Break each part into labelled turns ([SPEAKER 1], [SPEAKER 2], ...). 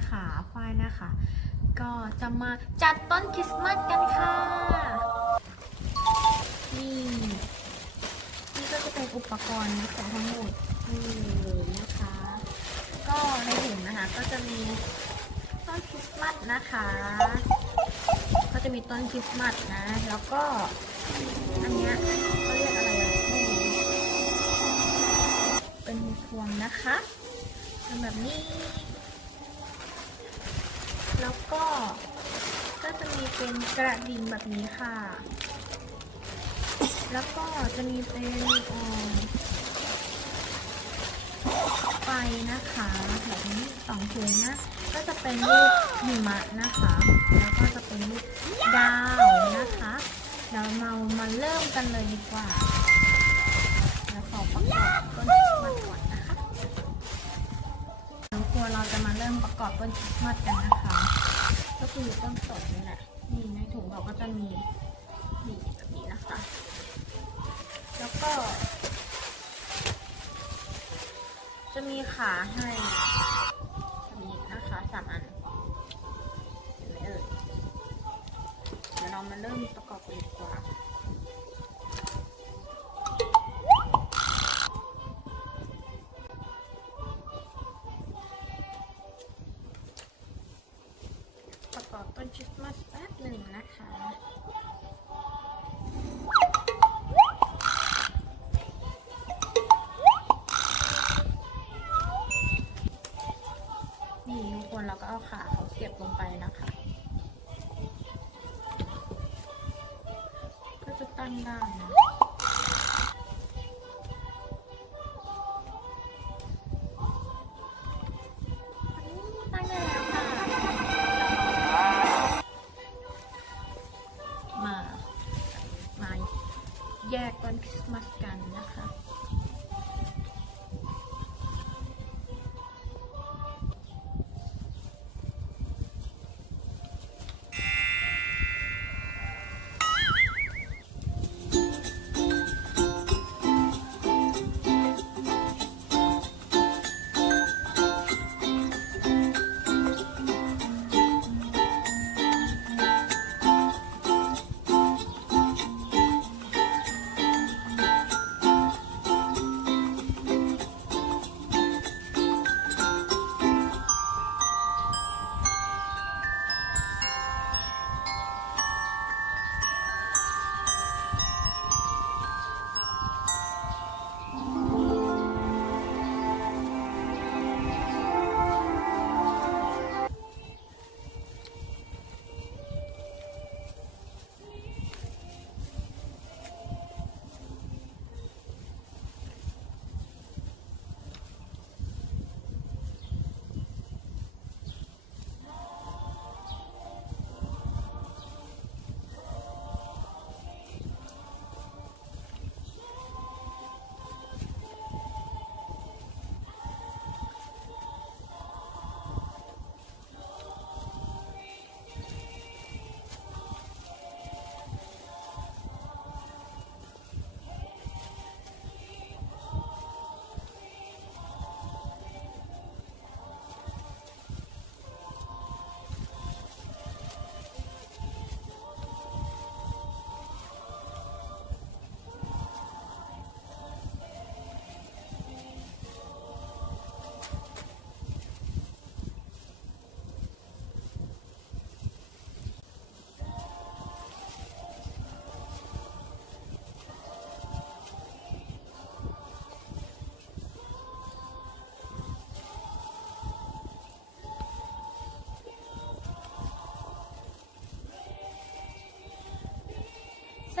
[SPEAKER 1] นะคะฝ้ายนะคะ ก็จะมาจัดต้นคริสต์มาสกันค่ะนี่นี่ก็จะเป็นอุปกรณ์ของทั้งหมดนี่เลยนะคะ ก็ในถุงนะคะก็จะมีต้นคริสต์มาสนะคะ ก็จะมีต้นคริสต์มาสนะ แล้วก็อันเนี้ยเขาเรียกอะไรอะไม่รู้เป็นพวงนะคะเป็นแบบนี้ แล้วก็ก็จะมีเป็นกระดิ่งแบบนี้ค่ะ แล้วก็จะมีเป็นไฟนะคะแบบนี้สองถุงนะ ก็จะเป็นรูปหิมะนะคะ แล้วก็จะเป็นรูปดาวนะคะเดี๋ยวเรามาเริ่มกันเลยดีกว่าแล้วขอประกอบต้นคริสต์มาสก่อน นะคะทุกคนเราจะมาเริ่มประกอบต้นคริสต์มาสกันนะคะ ก็คือต้นสดนี่แหละ นี่ในถุงเราก็จะมีนี่แบบนี้นะคะ แล้วก็ จะมีขาให้นี้นะคะสามอันเห็นไหมเอ่ยเดี๋ยวเรามาเริ่มประกอบกันดีกว่า ต้นคริสต์มาสแป๊บหนึ่งนะคะนี่ทุกคนเราก็เอาขาเขาเสียบลงไปนะคะ ก็จะตั้งได้นะ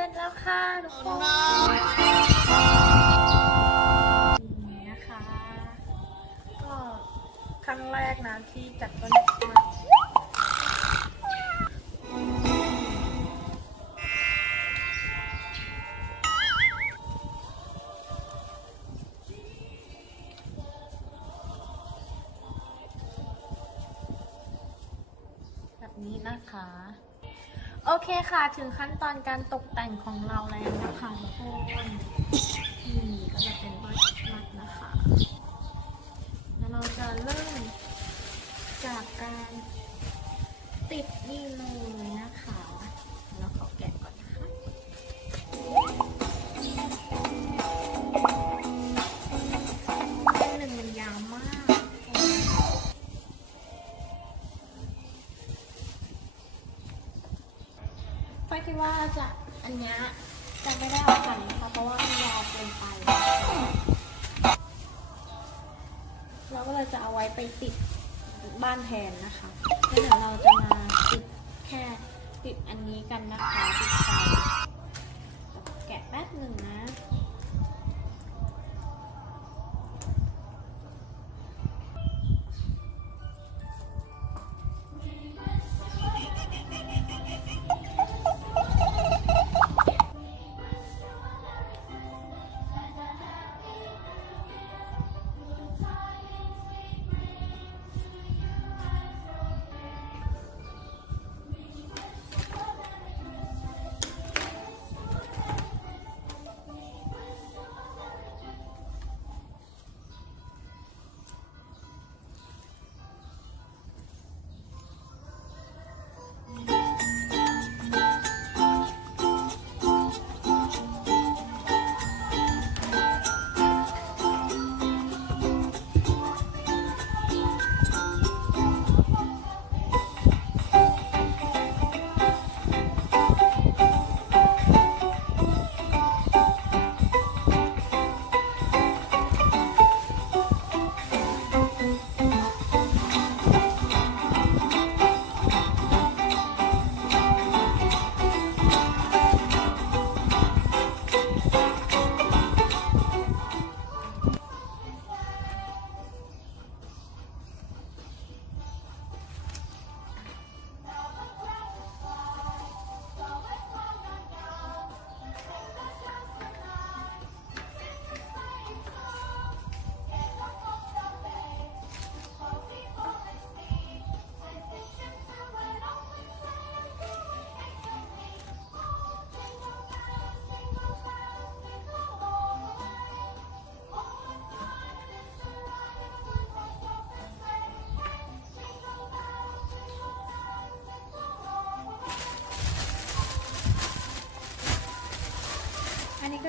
[SPEAKER 1] ร็จแล้วค่ะทุกคนนี่นะคะ ก็ครั้งแรกนะที่จัดต้นคริสต์มาสแบบนี้นะคะ โอเคค่ะถึงขั้นตอนการตกแต่งของเราแล้วนะคะทุกคนนี่ก็จะเป็นบ้านต์มาสนะคะ แล้วเราจะเริ่มจากการติดนี่เลยนะ ยจะไม่ได้เอากันนะคะเพราะว่ามันยาวเกินไป เราก็เลยจะเอาไว้ไปติดบ้านแทนนะคะแล้วเดี๋ยวเราจะมาติดแค่ติดอันนี้กันนะคะติดไฟแกะแป๊บหนึ่งนะ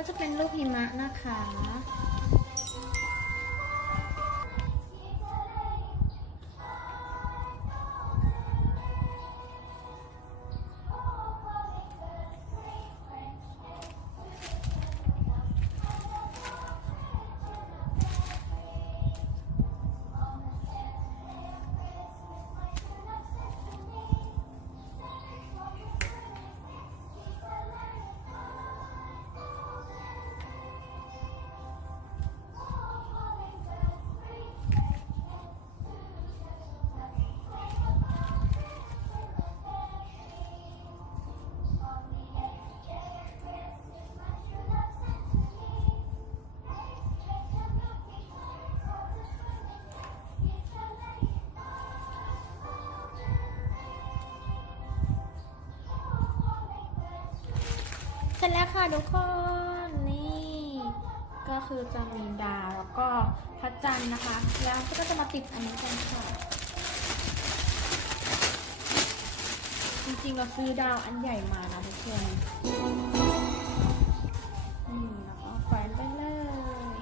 [SPEAKER 1] ก็จะเป็นรูปหิมะนะคะ สร็จแล้วค่ะทุกคนนี่ ก็คือจะมีดาวแล้วก็พระจันทร์นะคะ แล้วก็จะมาติดอันนี้กันค่ะ จริงๆเราซื้อดาวอันใหญ่มานะทุกคนนี่แล้วก็แขวนไปเลย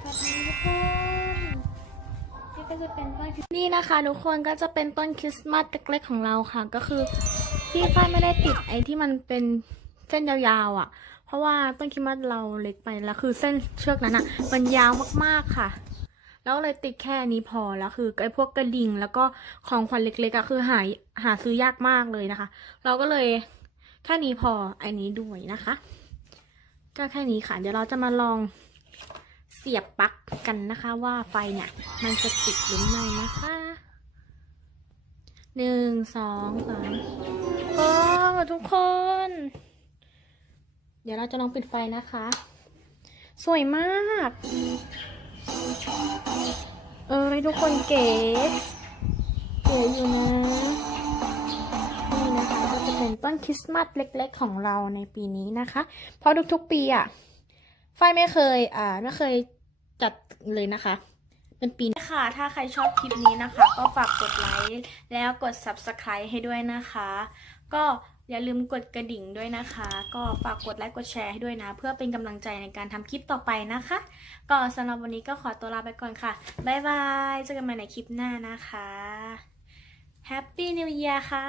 [SPEAKER 1] แบบนี้ทุกคนนี่ก็จะเป็นต้นนี่นะคะทุกคนก็จะเป็นต้นคริสต์มาสเล็กๆของเราค่ะ ก็คือที่ฝ้ายไม่ได้ติดไอ้ที่มันเป็น เส้นยาวๆอะ เพราะว่าต้นคริสต์มาเราเล็กไปแล้วคือเส้นเชือกนั้นอะ มันยาวมากๆค่ะ แล้วเลยติดแค่นี้พอแล้วคือไอ้พวกกระดิ่งแล้วก็ของขวัญเล็กๆอะคือหาหาซื้อยากมากเลยนะคะ เราก็เลยแค่นี้พอไอ้นี้ด้วยนะคะก็แค่นี้ค่ะเดี๋ยวเราจะมาลองเสียบปลั๊กกันนะคะ ว่าไฟเนี่ย มันจะติดหรือไม่นะคะหนึ่งสองสามโอ้ทุกคน เดี๋ยวเราจะลองปิดไฟนะคะ สวยมาก เออทุกคนเก๋เก๋อยู่นะ นี่นะคะก็จะเป็นต้นคริสต์มาสเล็กๆ ของเราในปีนี้นะคะ เพราะทุกๆปีอะฝ้ายไม่เคยอ่าไม่เคยจัดเลยนะคะเป็นปีนี้ค่ะ ถ้าใครชอบคลิปนี้นะคะ ก็ฝากกดไลค์แล้วกด subscribe ให้ด้วยนะคะ ก็ อย่าลืมกดกระดิ่งด้วยนะคะ ก็ฝากกดไลค์กดแชร์ให้ด้วยนะ เพื่อเป็นกำลังใจในการทำคลิปต่อไปนะคะ ก็สำหรับวันนี้ก็ขอตัวลาไปก่อนค่ะ บ๊ายบาย เจอกันใหม่ในคลิปหน้านะคะ Happy New Year ค่ะ